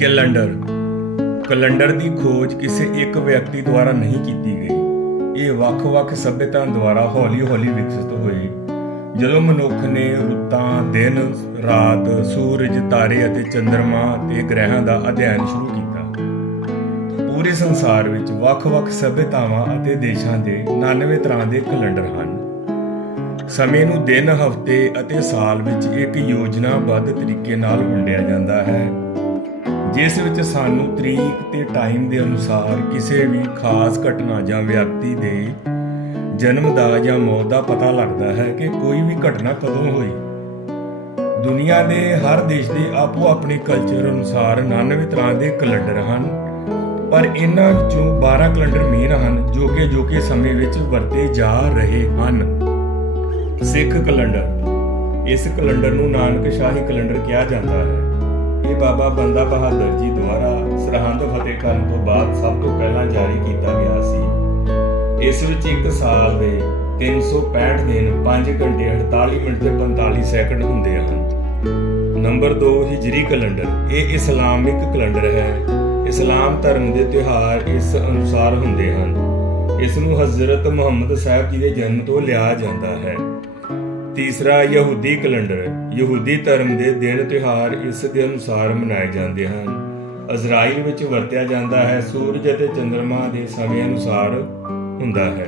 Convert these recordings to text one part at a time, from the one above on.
Calendar calendar ਦੀ ਖੋਜ ਕਿਸੇ ਇੱਕ ਵਿਅਕਤੀ ਦੁਆਰਾ ਨਹੀਂ ਕੀਤੀ ਗਈ। ਇਹ ਵੱਖ-ਵੱਖ ਸਭਿਅਤਾਵਾਂ ਦੁਆਰਾ ਹੌਲੀ-ਹੌਲੀ ਵਿਕਸਿਤ ਹੋਈ। ਜਦੋਂ ਮਨੁੱਖ ਨੇ ਰੁੱਤਾਂ, ਦਿਨ, ਰਾਤ, ਸੂਰਜ, ਤਾਰੇ ਅਤੇ ਚੰ드ਰਮਾ ਤੇ ਗ੍ਰਹਿਾਂ ਦਾ ਅਧਿਐਨ ਸ਼ੁਰੂ ਕੀਤਾ। ਪੂਰੇ ਸੰਸਾਰ ਵਿੱਚ ਵੱਖ-ਵੱਖ ਸਭਿਅਤਾਵਾਂ ਅਤੇ ਦੇਸ਼ਾਂ ਦੇ 99 ਤਰ੍ਹਾਂ ਦੇ ਕੈਲੰਡਰ ਹਨ। ਸਮੇਂ ਨੂੰ ਦਿਨ, ਹਫ਼ਤੇ ਅਤੇ ਸਾਲ ਵਿੱਚ ਇੱਕ ਯੋਜਨਾਬੱਧ ਤਰੀਕੇ ਨਾਲ ਵੰਡਿਆ ਜਾਂਦਾ ਹੈ। ਜਿਸ ਵਿੱਚ ਸਾਨੂੰ ਤਰੀਕ ਤੇ ਟਾਈਮ ਦੇ ਅਨੁਸਾਰ ਕਿਸੇ ਵੀ ਖਾਸ ਘਟਨਾ ਜਾਂ ਵਿਅਕਤੀ ਦੇ ਜਨਮ ਦਾ ਜਾਂ ਮੌਤ ਦਾ ਪਤਾ ਲੱਗਦਾ ਹੈ ਕਿ ਕੋਈ ਵੀ ਘਟਨਾ ਕਦੋਂ ਹੋਈ। ਦੁਨੀਆ ਦੇ ਹਰ ਦੇਸ਼ ਦੇ ਆਪੋ ਆਪਣੇ ਕਲਚਰ ਅਨੁਸਾਰ 99 ਤਰ੍ਹਾਂ ਦੇ ਕੈਲੰਡਰ ਹਨ, ਪਰ ਇਹਨਾਂ ਵਿੱਚੋਂ 12 ਕੈਲੰਡਰ ਮੇਨ ਹਨ ਜੋ ਕਿ ਜੋ ਕਿ ਸਮੇਂ ਵਿੱਚ ਵਰਤੇ ਜਾ ਰਹੇ ਹਨ। ਸਿੱਖ ਕੈਲੰਡਰ। ਇਸ ਕੈਲੰਡਰ ਨੂੰ ਨਾਨਕ ਸ਼ਾਹੀ ਕੈਲੰਡਰ ਕਿਹਾ ਜਾਂਦਾ ਹੈ। ਇਹ ਬਾਬਾ ਬੰਦਾ ਬਹਾਦਰ ਜੀ ਦੁਆਰਾ ਸਰਹੰਦ ਫਤਿਹ ਕਰਨ ਤੋਂ ਬਾਅਦ ਸਭ ਤੋਂ ਪਹਿਲਾਂ ਜਾਰੀ ਕੀਤਾ ਗਿਆ ਸੀ। ਇਸ ਵਿੱਚ ਇੱਕ ਸਾਲ ਦੇ 365 ਦਿਨ 5 ਘੰਟੇ 48 ਮਿੰਟ ਤੇ 45 ਸੈਕਿੰਡ ਹੁੰਦੇ ਹਨ। ਨੰਬਰ 2 ਹਿਜਰੀ ਕੈਲੰਡਰ। ਇਹ ਇਸਲਾਮਿਕ ਕੈਲੰਡਰ ਹੈ। ਇਸਲਾਮ ਧਰਮ ਦੇ ਤਿਉਹਾਰ ਇਸ ਅਨੁਸਾਰ ਹੁੰਦੇ ਹਨ। ਇਸ ਨੂੰ ਹਜ਼ਰਤ ਮੁਹੰਮਦ ਸਾਹਿਬ ਜੀ ਦੇ ਜਨਮ ਤੋਂ ਲਿਆ ਜਾਂਦਾ ਹੈ। ਤੀਸਰਾ ਯਹੂਦੀ ਕੈਲੰਡਰ। ਯਹੂਦੀ ਧਰਮ ਦੇ ਦਿਨ ਤਿਉਹਾਰ ਇਸ ਦੇ ਅਨੁਸਾਰ ਮਨਾਏ ਜਾਂਦੇ ਹਨ। ਇਜ਼ਰਾਈਲ ਵਿੱਚ ਵਰਤਿਆ ਜਾਂਦਾ ਹੈ ਸੂਰਜ ਅਤੇ ਚੰ드ਰਮਾ ਦੇ ਸਮੇਂ ਅਨੁਸਾਰ ਹੁੰਦਾ ਹੈ।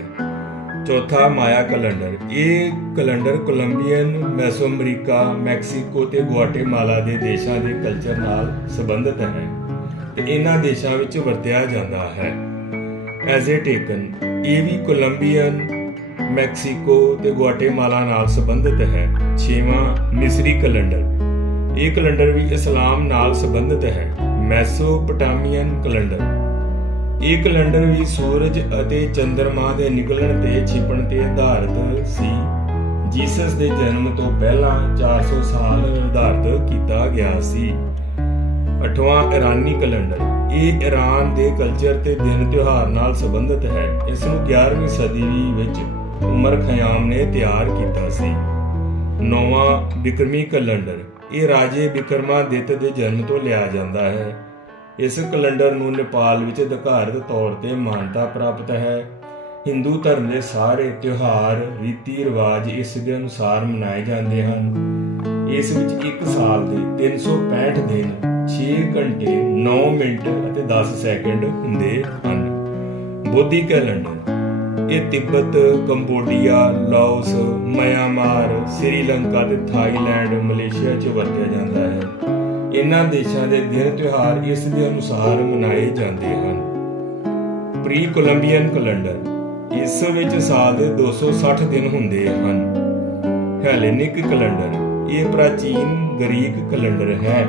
ਚੌਥਾ ਮਾਇਆ ਕੈਲੰਡਰ। ਇਹ calendar Columbian Mesoamerica Mexico ਤੇ ਗੁਆਟੇਮਾਲਾ ਦੇ ਦੇਸ਼ਾਂ ਦੇ ਕਲਚਰ ਨਾਲ ਸੰਬੰਧਿਤ ਹੈ ਤੇ ਇਹਨਾਂ ਦੇਸ਼ਾਂ ਵਿੱਚ ਵਰਤਿਆ ਜਾਂਦਾ ਹੈ। Aztec. ਇਹ ਵੀ ਕੋਲੰਬੀਅਨ ਮੈਕਸੀਕੋ ਤੇ ਗੁਆਟੇਮਾਲਾ ਨਾਲ ਸੰਬੰਧਿਤ ਹੈ। ਛੇਵਾਂ ਮਿਸਰੀ ਕੈਲੰਡਰ। ਇਹ ਕੈਲੰਡਰ ਵੀ ਇਸਲਾਮ ਨਾਲ ਸੰਬੰਧਿਤ ਹੈ। ਮੈਸੋਪੋਟਾਮੀਅਨ ਕੈਲੰਡਰ। ਇਹ ਕੈਲੰਡਰ ਵੀ ਸੂਰਜ ਅਤੇ ਚੰ드ਰਮਾ ਦੇ ਨਿਕਲਣ ਤੇ ਛਿਪਣ ਤੇ ਆਧਾਰਿਤ ਸੀ, ਜੀਸਸ ਦੇ ਜਨਮ ਤੋਂ ਪਹਿਲਾਂ 400 ਸਾਲ ਨਿਰਧਾਰਤ ਕੀਤਾ ਗਿਆ ਸੀ। ਅਠਵਾਂ ਇਰਾਨੀ ਕੈਲੰਡਰ। ਇਹ ਈਰਾਨ ਦੇ ਕਲਚਰ ਤੇ ਦਿਨ ਤਿਉਹਾਰ ਨਾਲ ਸੰਬੰਧਿਤ ਹੈ। ਇਸ ਨੂੰ 11ਵੀਂ ਸਦੀ ਵਿੱਚ ਉਮਰ ਖਿਆਮ ਨੇ ਤਿਆਰ ਕੀਤਾ ਸੀ। ਨੌਵਾਂ ਬਿਕਰਮੀ ਕੈਲੰਡਰ। ਇਹ ਰਾਜੇ ਬਿਕਰਮਾਦਿੱਤ ਦੇ ਜਨਮ ਤੋਂ ਲਿਆ ਜਾਂਦਾ ਹੈ। ਇਸ ਕੈਲੰਡਰ ਨੂੰ ਨੇਪਾਲ ਵਿੱਚ ਅਧਿਕਾਰਤ ਤੌਰ ਤੇ ਮਾਨਤਾ ਪ੍ਰਾਪਤ ਹੈ। ਹਿੰਦੂ ਧਰਮ ਦੇ ਸਾਰੇ ਤਿਉਹਾਰ, ਰੀਤੀ ਰਿਵਾਜ ਇਸ ਦੇ ਅਨੁਸਾਰ ਮਨਾਏ ਜਾਂਦੇ ਹਨ। ਇਸ ਵਿੱਚ ਇੱਕ ਸਾਲ ਦੇ 365 ਦਿਨ 6 ਘੰਟੇ 9 ਮਿੰਟ ਅਤੇ 10 ਸੈਕਿੰਡ ਹੁੰਦੇ ਹਨ। ਬੋਧੀ ਕੈਲੰਡਰ। ਇਹ Tibet, Cambodia, Laos, Myanmar, Sri Lanka ਤੇ ਥਾਈਲੈਂਡ, ਮਲੇਸ਼ੀਆ 'ਚ ਵਰਤਿਆ ਜਾਂਦਾ ਹੈ। ਇਹਨਾਂ ਦੇਸ਼ਾਂ ਦੇ ਦਿਨ ਤਿਉਹਾਰ ਇਸ ਦੇ ਅਨੁਸਾਰ ਮਨਾਏ ਜਾਂਦੇ ਹਨ। ਪ੍ਰੀ ਕੋਲੰਬੀਅਨ ਕੈਲੰਡਰ, ਇਸ ਵਿੱਚ ਸਾਲ ਦੇ 260 ਦਿਨ ਹੁੰਦੇ ਹਨ। ਹੈਲੇਨਿਕ ਕੈਲੰਡਰ, ਇਹ ਪ੍ਰਾਚੀਨ ਗ੍ਰੀਕ ਕੈਲੰਡਰ ਹੈ।